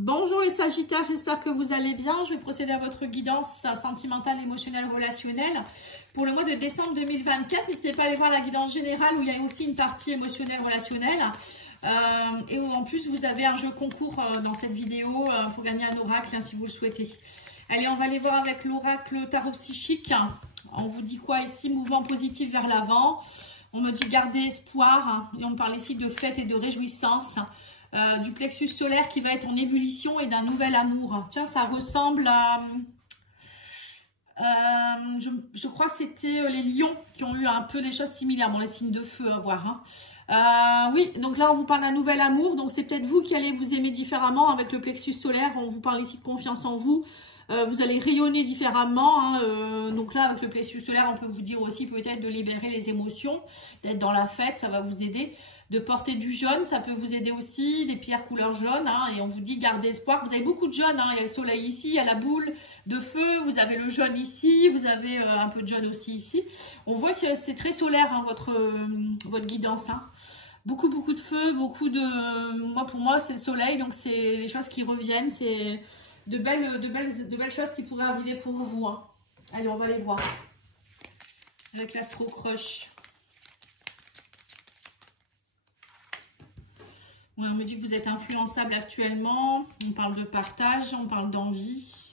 Bonjour les Sagittaires, j'espère que vous allez bien. Je vais procéder à votre guidance sentimentale, émotionnelle, relationnelle pour le mois de décembre 2024. N'hésitez pas à aller voir la guidance générale où il y a aussi une partie émotionnelle, relationnelle. Et où en plus vous avez un jeu concours dans cette vidéo pour gagner un oracle si vous le souhaitez. Allez, on va aller voir avec l'oracle tarot psychique. On vous dit quoi ici? Mouvement positif vers l'avant. On me dit garder espoir. Et on me parle ici de fête et de réjouissance. Du plexus solaire qui va être en ébullition et d'un nouvel amour. Tiens, ça ressemble à... je crois que c'était les lions qui ont eu un peu des choses similaires. Bon, les signes de feu à voir. Oui, donc là, on vous parle d'un nouvel amour. Donc, c'est peut-être vous qui allez vous aimer différemment avec le plexus solaire. On vous parle ici de confiance en vous. Vous allez rayonner différemment. Donc là, avec le plexus solaire, on peut vous dire aussi peut-être de libérer les émotions, d'être dans la fête, ça va vous aider. De porter du jaune, ça peut vous aider aussi, des pierres couleur jaune. Et on vous dit garder espoir. Vous avez beaucoup de jaune. Il y a le soleil ici, il y a la boule de feu, vous avez le jaune ici, vous avez un peu de jaune aussi ici. On voit que c'est très solaire votre guidance. Beaucoup de feu, beaucoup de... Pour moi, c'est le soleil, donc c'est les choses qui reviennent, c'est... De belles choses qui pourraient arriver pour vous. Allez, on va les voir. Avec l'Astro Crush. Ouais, on me dit que vous êtes influençable actuellement. On parle de partage, on parle d'envie.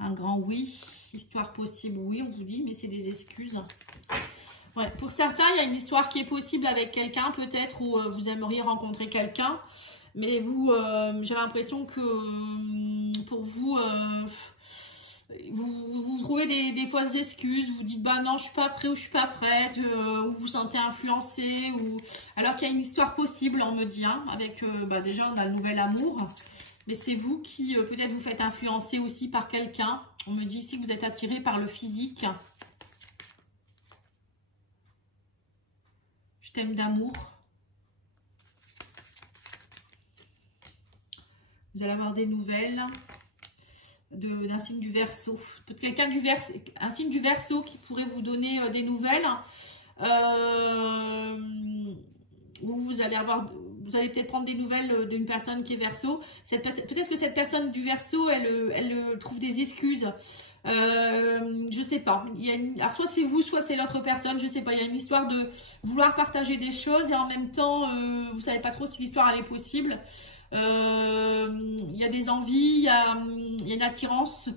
Un grand oui. Histoire possible, oui, on vous dit, mais c'est des excuses. Ouais, pour certains, il y a une histoire qui est possible avec quelqu'un, peut-être, où vous aimeriez rencontrer quelqu'un. Mais vous, j'ai l'impression que pour vous, vous trouvez des fausses excuses. Vous dites, bah non, je suis pas prêt ou je suis pas prête. Ou vous vous sentez influencé. Alors qu'il y a une histoire possible, on me dit. Avec, déjà, on a le nouvel amour. Mais c'est vous qui, peut-être, vous faites influencer aussi par quelqu'un. On me dit ici que vous êtes attiré par le physique. Je t'aime d'amour. Vous allez avoir des nouvelles d'un signe du Verseau. Peut-être quelqu'un du Verseau, un signe du Verseau qui pourrait vous donner des nouvelles. Vous allez peut-être prendre des nouvelles d'une personne qui est Verseau. Peut-être que cette personne du Verseau, elle trouve des excuses. Je sais pas. Alors soit c'est vous, soit c'est l'autre personne. Je sais pas. Il y a une histoire de vouloir partager des choses et en même temps, vous savez pas trop si l'histoire elle est possible. Il y a des envies, il y a une attirance.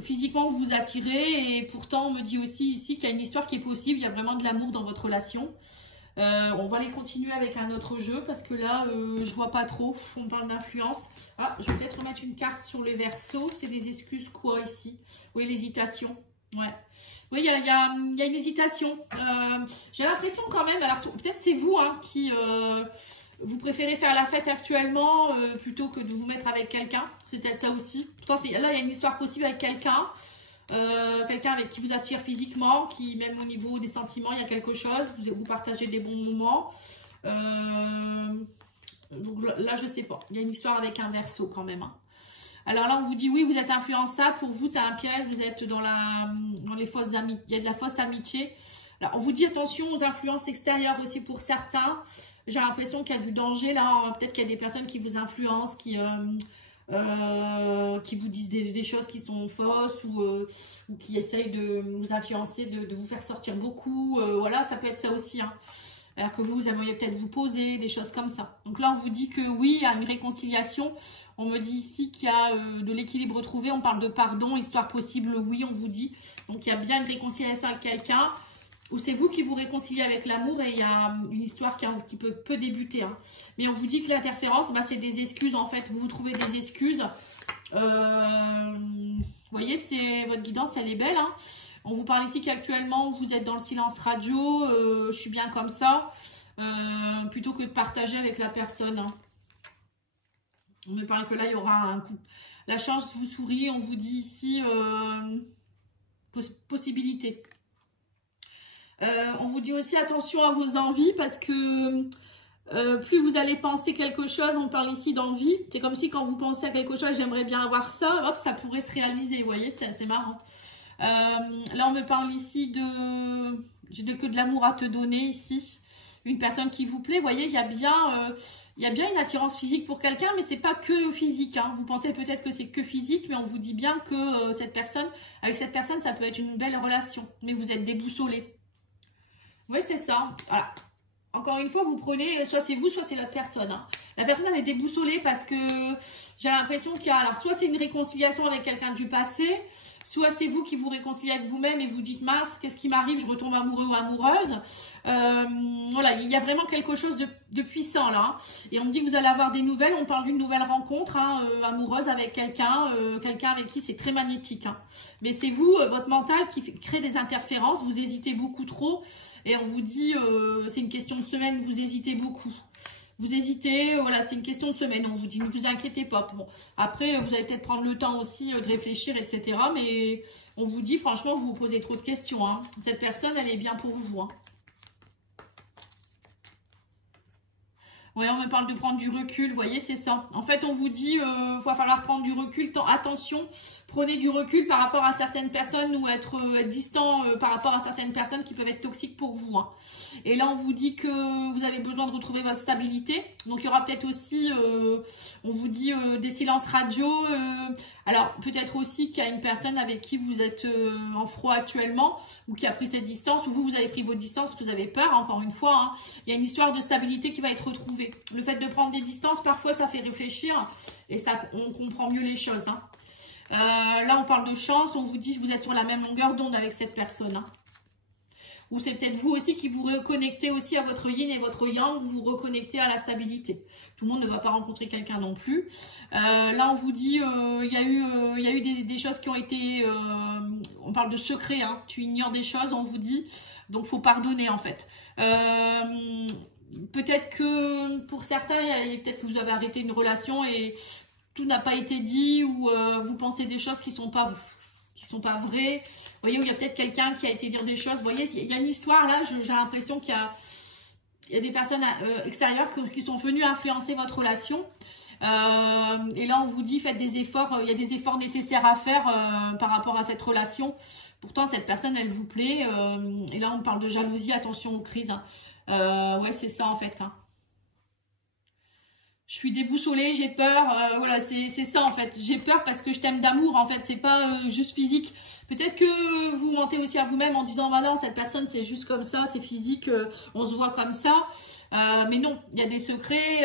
Physiquement, vous vous attirez. Et pourtant, on me dit aussi ici qu'il y a une histoire qui est possible. Il y a vraiment de l'amour dans votre relation. On va aller continuer avec un autre jeu parce que là, je vois pas trop. On parle d'influence. Ah, je vais peut-être remettre une carte sur le Verseau. C'est des excuses quoi ici? Oui, l'hésitation. Ouais. Oui, il y a une hésitation. J'ai l'impression quand même, alors peut-être c'est vous qui... vous préférez faire la fête actuellement plutôt que de vous mettre avec quelqu'un. C'est peut-être ça aussi. Pourtant, là, il y a une histoire possible avec quelqu'un. Quelqu'un avec qui vous attire physiquement, qui même au niveau des sentiments, il y a quelque chose. Vous partagez des bons moments. Donc là, je sais pas. Il y a une histoire avec un Verseau quand même. Alors là, on vous dit oui, vous êtes influençable. Pour vous, c'est un piège. Vous êtes dans les fausses amitiés. Il y a de la fausse amitié. Alors, on vous dit attention aux influences extérieures aussi pour certains. J'ai l'impression qu'il y a du danger là. Peut-être qu'il y a des personnes qui vous influencent, qui vous disent des choses qui sont fausses ou qui essayent de vous influencer, de vous faire sortir beaucoup. Voilà, ça peut être ça aussi. Alors que vous aimeriez peut-être vous poser, des choses comme ça. Donc là, on vous dit que oui, il y a une réconciliation. On me dit ici qu'il y a de l'équilibre trouvé. On parle de pardon, histoire possible, oui, on vous dit. Donc il y a bien une réconciliation avec quelqu'un. Ou c'est vous qui vous réconciliez avec l'amour et il y a une histoire qui peut débuter. Mais on vous dit que l'interférence, c'est des excuses en fait. Vous vous trouvez des excuses. Vous voyez, votre guidance, elle est belle. On vous parle ici qu'actuellement, vous êtes dans le silence radio. Je suis bien comme ça. Plutôt que de partager avec la personne. On me parle que là, il y aura un coup. La chance vous sourit. On vous dit ici possibilité. On vous dit aussi attention à vos envies parce que plus vous allez penser quelque chose, on parle ici d'envie. C'est comme si quand vous pensez à quelque chose, j'aimerais bien avoir ça, hop, ça pourrait se réaliser. Vous voyez, c'est assez marrant. Là, on me parle ici j'ai que de l'amour à te donner ici. une personne qui vous plaît. Vous voyez, il y a bien une attirance physique pour quelqu'un, mais c'est pas que physique. Hein. Vous pensez peut-être que c'est que physique, mais on vous dit bien que avec cette personne, ça peut être une belle relation. Mais vous êtes déboussolé. Oui, c'est ça. Voilà. Encore une fois, vous prenez, soit c'est vous, soit c'est l'autre personne. Hein. La personne elle est déboussolée parce que j'ai l'impression qu'il y a, alors soit c'est une réconciliation avec quelqu'un du passé, soit c'est vous qui vous réconciliez avec vous-même et vous dites mince, qu'est-ce qui m'arrive, je retombe amoureux ou amoureuse. Voilà, il y a vraiment quelque chose de puissant là. Hein. Et on me dit que vous allez avoir des nouvelles, on parle d'une nouvelle rencontre amoureuse avec quelqu'un avec qui c'est très magnétique. Hein. Mais c'est vous, votre mental qui crée des interférences, vous hésitez beaucoup trop. Et on vous dit, c'est une question de semaine, vous hésitez beaucoup. Vous hésitez, voilà, c'est une question de semaine. On vous dit, ne vous inquiétez pas. Bon, après, vous allez peut-être prendre le temps aussi de réfléchir, etc. Mais on vous dit, franchement, vous vous posez trop de questions. Hein. Cette personne, elle est bien pour vous. Hein. Ouais, on me parle de prendre du recul, vous voyez, c'est ça. En fait, on vous dit, va falloir prendre du recul. Attention, prenez du recul par rapport à certaines personnes ou être distant par rapport à certaines personnes qui peuvent être toxiques pour vous. Hein. Et là, on vous dit que vous avez besoin de retrouver votre stabilité. Donc, il y aura peut-être aussi, on vous dit des silences radio. Alors, peut-être aussi qu'il y a une personne avec qui vous êtes en froid actuellement ou qui a pris cette distance ou vous avez pris vos distances parce que vous avez peur, encore une fois. Hein. Il y a une histoire de stabilité qui va être retrouvée. Le fait de prendre des distances, parfois, ça fait réfléchir et on comprend mieux les choses. Hein. Là, on parle de chance. On vous dit que vous êtes sur la même longueur d'onde avec cette personne. Hein. Ou c'est peut-être vous aussi qui vous reconnectez aussi à votre yin et votre yang, vous vous reconnectez à la stabilité. Tout le monde ne va pas rencontrer quelqu'un non plus. Là, on vous dit, il y a eu des choses qui ont été... on parle de secret, hein, tu ignores des choses, on vous dit. Donc, il faut pardonner, en fait. Peut-être que pour certains, peut-être que vous avez arrêté une relation et tout n'a pas été dit ou vous pensez des choses qui sont pas vraies. Vous voyez, où il y a peut-être quelqu'un qui a été dire des choses. Vous voyez, il y a une histoire là, j'ai l'impression qu'il y a des personnes extérieures qui sont venues influencer votre relation. Et là, on vous dit, faites des efforts. Il y a des efforts nécessaires à faire par rapport à cette relation. Pourtant, cette personne, elle vous plaît. Et là, on parle de jalousie. Attention aux crises. Ouais, c'est ça en fait. Hein. Je suis déboussolée, j'ai peur. Voilà, c'est ça en fait. J'ai peur parce que je t'aime d'amour. En fait, c'est pas juste physique. Peut-être que vous mentez aussi à vous-même en disant bah non, cette personne c'est juste comme ça, c'est physique, on se voit comme ça. Mais non, il y a des secrets.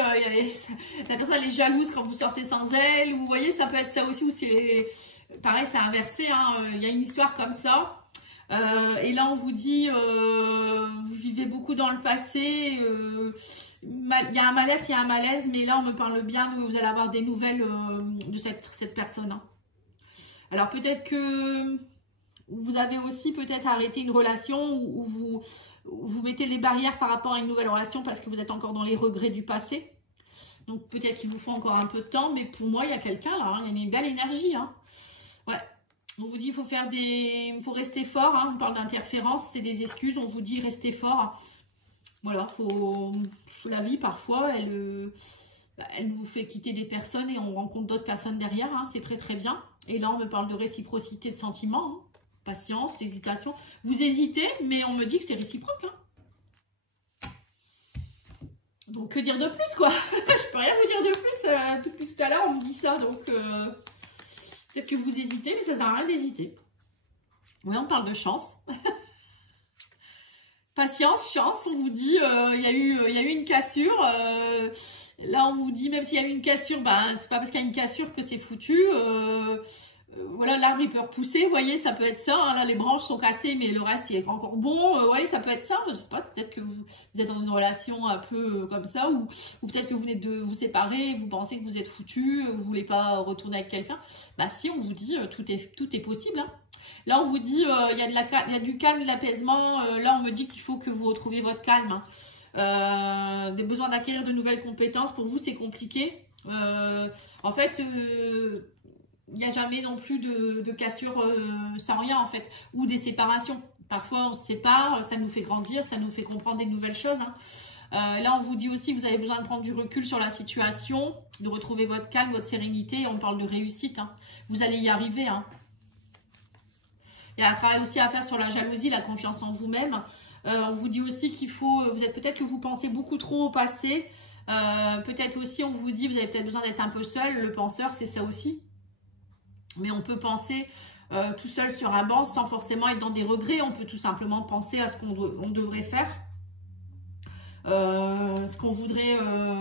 La personne elle est jalouse quand vous sortez sans elle. Ou vous voyez, ça peut être ça aussi. Ou c'est pareil, c'est inversé. Hein, il y a une histoire comme ça. Et là, on vous dit, vous vivez beaucoup dans le passé. Il y a un mal-être, il y a un malaise, mais là, on me parle bien de vous allez avoir des nouvelles de cette personne. Hein. Alors, peut-être que vous avez aussi peut-être arrêté une relation où vous mettez les barrières par rapport à une nouvelle relation parce que vous êtes encore dans les regrets du passé. Donc, peut-être qu'il vous faut encore un peu de temps, mais pour moi, il y a quelqu'un là. Hein, il y a une belle énergie. Hein. Ouais. On vous dit il faut rester fort. Hein. On parle d'interférence, c'est des excuses. On vous dit restez fort. Voilà, la vie parfois, elle nous fait quitter des personnes et on rencontre d'autres personnes derrière. Hein. C'est très très bien. Et là, on me parle de réciprocité de sentiments, hein. Patience, hésitation. Vous hésitez, mais on me dit que c'est réciproque. Hein. Donc que dire de plus quoi. Je peux rien vous dire de plus. Depuis tout à l'heure, on me dit ça, donc. Peut-être que vous hésitez, mais ça sert à rien d'hésiter. Oui, on parle de chance. Patience, chance, on vous dit, il y a eu une cassure. Là, on vous dit, même s'il y a eu une cassure, ben, c'est pas parce qu'il y a une cassure que c'est foutu. Voilà, l'arbre, il peut repousser, vous voyez, ça peut être ça. Hein, là, les branches sont cassées, mais le reste, il est encore bon. Vous voyez, ça peut être ça. Je sais pas, peut-être que vous êtes dans une relation un peu comme ça, ou peut-être que vous venez de vous séparer, vous pensez que vous êtes foutu, vous voulez pas retourner avec quelqu'un. Bah si, on vous dit, tout est possible. Hein. Là, on vous dit, il y a du calme, de l'apaisement. Là, on me dit qu'il faut que vous retrouviez votre calme. Hein. Des besoins d'acquérir de nouvelles compétences, pour vous, c'est compliqué. En fait... il n'y a jamais non plus de cassure sans rien en fait, ou des séparations. Parfois on se sépare, ça nous fait grandir, ça nous fait comprendre des nouvelles choses. Hein. Là on vous dit aussi que vous avez besoin de prendre du recul sur la situation, de retrouver votre calme, votre sérénité, on parle de réussite. Hein. Vous allez y arriver. Hein. Il y a un travail aussi à faire sur la jalousie, la confiance en vous-même. On vous dit aussi qu'il faut, peut-être que vous pensez beaucoup trop au passé. Peut-être aussi, on vous dit, vous avez peut-être besoin d'être un peu seul. Le penseur, c'est ça aussi. Mais on peut penser tout seul sur un banc sans forcément être dans des regrets. On peut tout simplement penser à ce qu'on devrait faire. Ce qu'on voudrait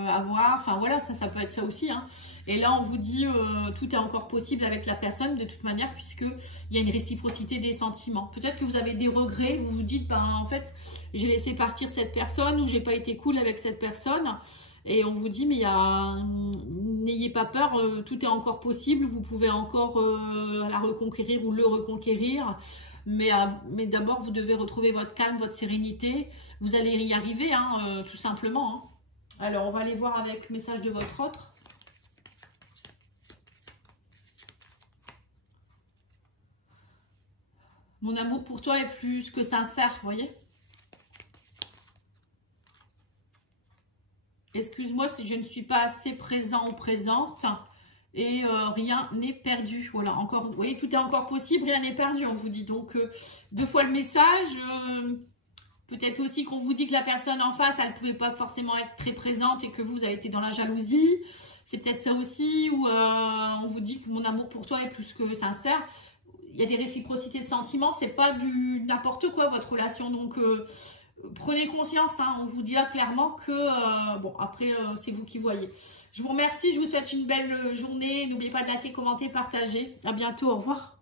avoir, enfin voilà, ça peut être ça aussi, hein. Et là on vous dit tout est encore possible avec la personne de toute manière, puisque il y a une réciprocité des sentiments. Peut-être que vous avez des regrets, vous vous dites ben en fait j'ai laissé partir cette personne, ou j'ai pas été cool avec cette personne, et on vous dit mais n'ayez pas peur, tout est encore possible, vous pouvez encore la reconquérir ou le reconquérir. Mais d'abord, vous devez retrouver votre calme, votre sérénité. Vous allez y arriver, hein, tout simplement. Hein. Alors, on va aller voir avec le message de votre autre. Mon amour pour toi est plus que sincère, vous voyez. Excuse-moi si je ne suis pas assez présent ou présente. Et rien n'est perdu. Voilà, encore, vous voyez, tout est encore possible, rien n'est perdu, on vous dit. Donc, 2 fois le message. Peut-être aussi qu'on vous dit que la personne en face, elle ne pouvait pas forcément être très présente et que vous avez été dans la jalousie. C'est peut-être ça aussi, où on vous dit que mon amour pour toi est plus que sincère. Il y a des réciprocités de sentiments, c'est pas du n'importe quoi votre relation. Donc, prenez conscience, hein, on vous dit là clairement que, bon, après, c'est vous qui voyez. Je vous remercie, je vous souhaite une belle journée. N'oubliez pas de liker, commenter, partager. À bientôt, au revoir.